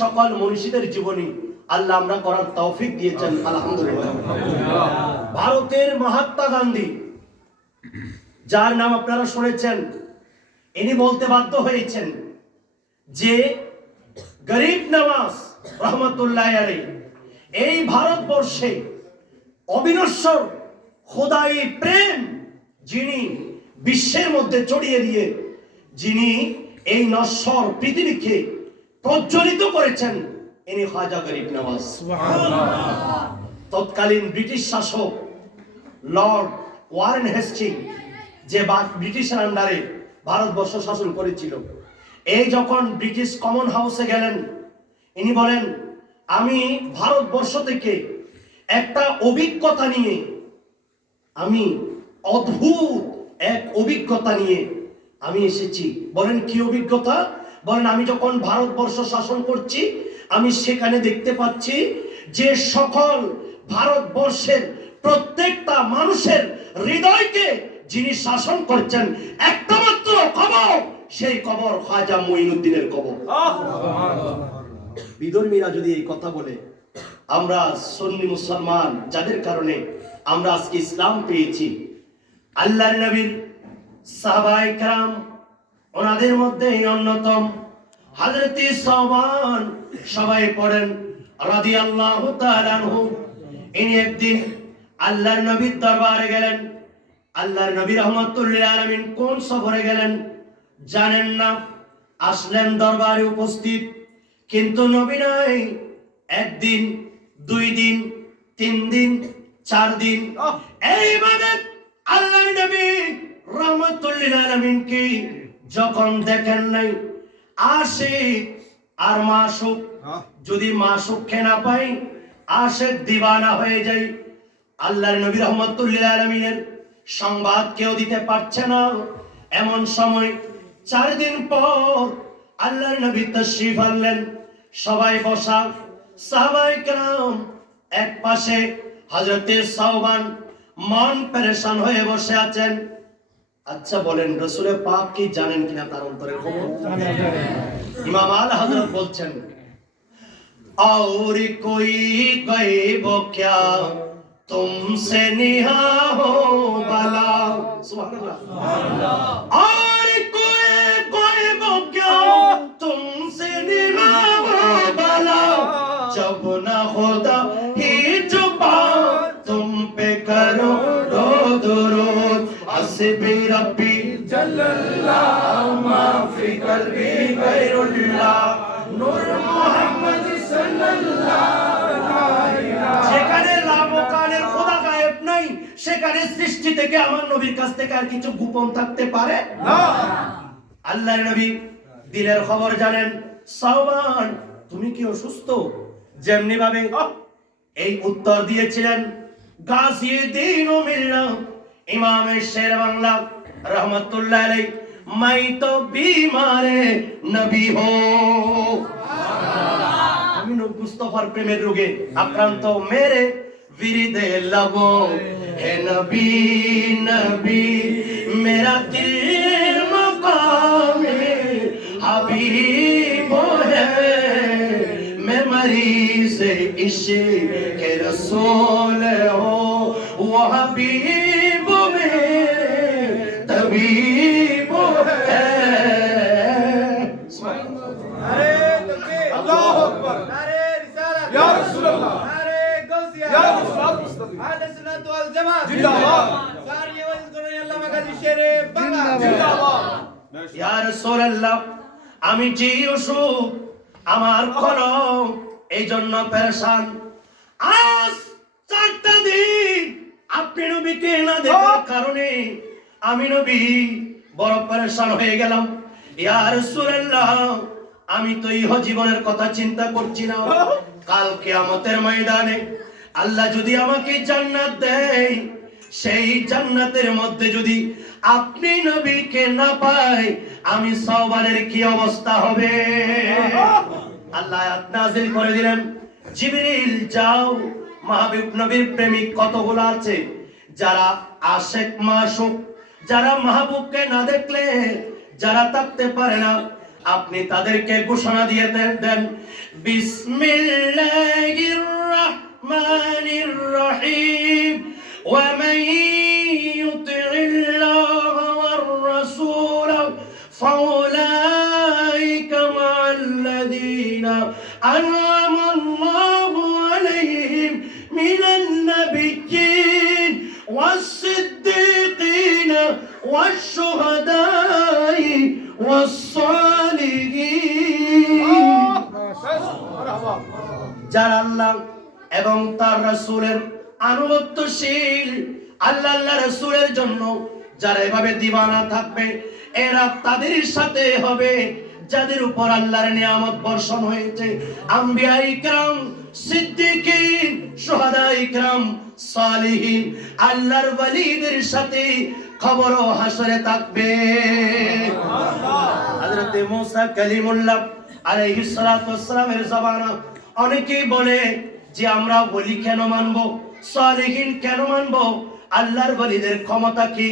সকল মনীষীদের জীবনী আল্লাহ আমরা করার তৌফিক দিয়েছেন, আলহামদুলিল্লাহ। ভারতের মহাত্মা গান্ধী, যার নাম আপনারা শুনেছেন, ইনি বলতে বাধ্য হয়েছেন যে গরিব নওয়াজ রহমতুল্লাহ আলাইহি এই ভারতবর্ষে অবিনশ্বর খোদাই প্রেম যিনি বিশ্বের মধ্যে ছড়িয়ে দিয়ে যিনি এই নশ্বর পৃথিবীকে প্রজ্বলিত করেছেন, ইনি খাজা গরিব নওয়াজ। তৎকালীন ব্রিটিশ শাসক লর্ড ওয়ারেন হেস্টিংস, যে ব্রিটিশের আন্ডারে ভারতবর্ষ শাসন করেছিল, এই যখন ব্রিটিশ কমন হাউসে গেলেন, ইনি বলেন আমি ভারতবর্ষ থেকে একটা অভিজ্ঞতা নিয়ে, আমি অদ্ভুত এক অভিজ্ঞতা নিয়ে আমি এসেছি। বলেন কি অভিজ্ঞতা? বলেন আমি যখন ভারতবর্ষ শাসন করছি, আমি সেখানে দেখতে পাচ্ছি যে সকল ভারতবর্ষের প্রত্যেকটা মানুষের হৃদয়কে যিনি শাসন করছেন একটা মাত্র কবর, সেই কবর খাজা মুঈনুদ্দিনের কবর। বিধর্মীরা যদি এই কথা বলে, আমরা সুন্নি মুসলমান যাদের কারণে আমরা আজকে ইসলাম পেয়েছি, আল্লাহর নবীর সাহাবায়ে কেরাম, ওনাদের মধ্যে অন্যতম হযরত সাওবান, সবাই পড়েন রাদিয়াল্লাহু তাআলা আনহু। ইনি একদিন আল্লাহর নবীর দরবারে গেলেন। আল্লাহর নবী রাহমাতুল্লিল আলামিন কোন সফরে গেলেন জানেন না, আসলেন দরবারে উপস্থিত, কিন্তু নবী নাই। একদিন, 2 দিন, 3 দিন, 4 দিন, এইভাবে আল্লাহর নবী রাহমাতুল্লিল আলামিনকে যখন দেখেন নাই, আশিক আর মাশুক, যদি মাশুককে না পাই আশিক দিওয়ানা হয়ে যায়। আল্লাহর নবী রাহমাতুল্লিল আলামিনের সংবাদ কেউ দিতে পারছে না। এমন সময় 4 দিন পর আল্লাহর নবী তাশরীফ আনলেন। সবাই বসা, সাহাবায়ে কেরাম এক পাশে, হযরতে সাওবান মন পেরেশান হয়ে বসে আছেন। আচ্ছা বলেন, রাসূল পাক কি জানেন কিনা তার অন্তরের খবর? ইমাম আলা হযরত বলছেন, और कोई गैब क्या तुमसे निहा हो भला, सुभानअल्लाह, और कोई गैब क्या तुमसे निहा हो भला, जब ना खुदा ही जुबा तुम पे करो दुरूद, हस्बी रब्बी जल्लल्लाहु मा फी कल्बी गैरुल्लाह, नूर मुहम्मद যেখানে লামকানের খোদা গায়েব নাই, সেখানে সৃষ্টি থেকে আমার নবীর কাছ থেকে আর কিছু গোপন থাকতে পারে না। আল্লাহর নবী দিলের খবর জানেন। সাওবান, তুমি কি অসুস্থ? যেমনি ভাবে এই উত্তর দিয়েছিলেন গাজী দ্বীন ও মিল্লাত ইমামে শের বাংলা রহমাতুল্লাহ আলাইহি, मैं तो बीमार नबी हो, আমি মুস্তাফার প্রেমের রোগে আক্রান্ত, মেরে বিরিদে লাবো হে নবী নবী, মেরা দিল মকামে হাবিব है, मैं मरीज़ इश्क़ के रसूल हो, वो हबीब मेरे तबीब है। আমি যে অসুখ, আমার কলম, এই জন্য পেরেশান। আজ 4টা দিন আপনি নবীকে না দেখার কারণে আমি নবী বড় পেরেশান হয়ে গেলাম। ইয়া রাসূলুল্লাহ, আমি তো ইহ জীবনের কথা চিন্তা করছি না, কাল কিয়ামতের ময়দানে আল্লাহ যদি আমাকে জান্নাত দেয়, সেই জান্নাতের মধ্যে যদি আপনি নবীকে না পাই, আমি সাওবানের কি অবস্থা হবে? আল্লাহ আয়াত নাযিল করে দিলেন, জিবরিল যাও, মাহবুব নবীর প্রেমিক কতগুলো আছে, যারা আশিক মাশুক, যারা মাহবুবকে না দেখলে যারা থাকতে পারে না, আপনি তাদেরকে ঘোষণা দিয়ে দেন, বিসমিল্লাহির রহমানির রহিম ওয়া মান ইউতি'িল্লাহ ওয়ার রাসূল ফাউলাইকা মা'আল্লাযীনা আন'আমা আল্লাহু আলাইহিম মিনান নাবিয়্যিন ওয়াস-সিদ্দীকিন ওয়াশ-শুহাদা'i ওয়াস-সালিহিন। যারা আল্লাহ এবং তার রাসূলের আনুগত্যশীল, আল্লাহ রাসূলের জন্য যারা এভাবে দিওয়ানা থাকবে, এরা তাদের সাথে হবে যাদের উপর আল্লাহর নিয়ামত বর্ষণ হয়েছে। আম্বিয়া ইকরাম, সিদ্দিকিন, শুহাদা ইকরাম, সালিহিন, আল্লাহর ওয়ালিদের সাথে খবর ও হাসরে থাকবে। হযরত মুসা কালিমুল্লাহ আলাইহিস সালাতু ওয়াস সালামের জামানা অনেকেই বলে যে আমরা ওলি কেন মানবো, সালিহিন কেন মানবো, আল্লাহর ওয়ালিদের ক্ষমতা কি?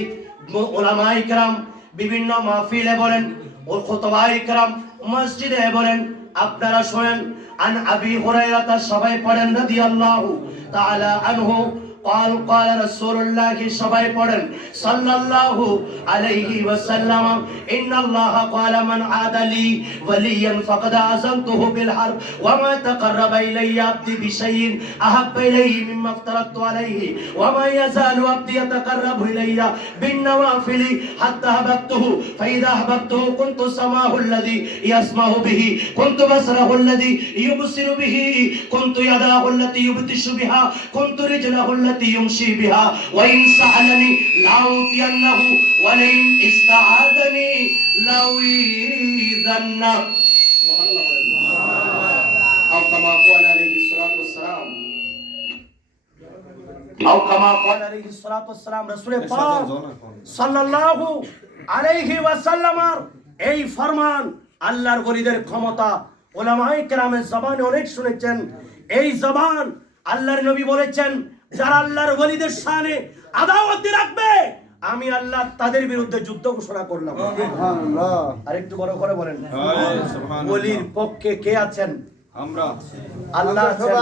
উলামায়ে কেরাম বিভিন্ন মাহফিলে বলেন, ও খুতবায়ে কেরাম মসজিদে বলেন। আপনারা শুনেন, আন আবি হুরায়রা সবাই পড়েন রাদিয়াল্লাহু তাআলা আনহু قال قال رسول الله সবাই পড়েন সাল্লাল্লাহু আলাইহি ওয়াসাল্লাম ان الله قال من عاد لي وليا فقد اذنته بالحرب وما تقرب الي عبدي بشيء احب الي مما افترضت عليه وما يزال عبدي يتقرب الي بالنوافل حتى احببته فاذا احببته كنت سمعه الذي يسمع به كنت بصره الذي يبصر به كنت يداه التي يبطش بها كنت رجله يمشي بها وإن سألني لأعطينه ولئن استعاذني لأعيذنه سبحان الله أو كما قال عليه الصلاة والسلام أو كما قال عليه الصلاة والسلام رسول পাক সাল্লাল্লাহু আলাইহি ওয়াসাল্লামের এই ফরমান, আল্লাহর ওলিদের ক্ষমতা উলামায়ে কেরামের জবানে অনেক শুনেছেন। এই জবান আল্লাহর নবী বলেছেন, যারা আল্লাহর ওলিদের শানে আদাওয়াত রাখবে, আমি আল্লাহ তাদের বিরুদ্ধে যুদ্ধ ঘোষণা করলাম। সুবহানাল্লাহ। আরেকটু বড় করে বলেন, ওলির পক্ষে কে আছেন? আমরা। আল্লাহ আছেন।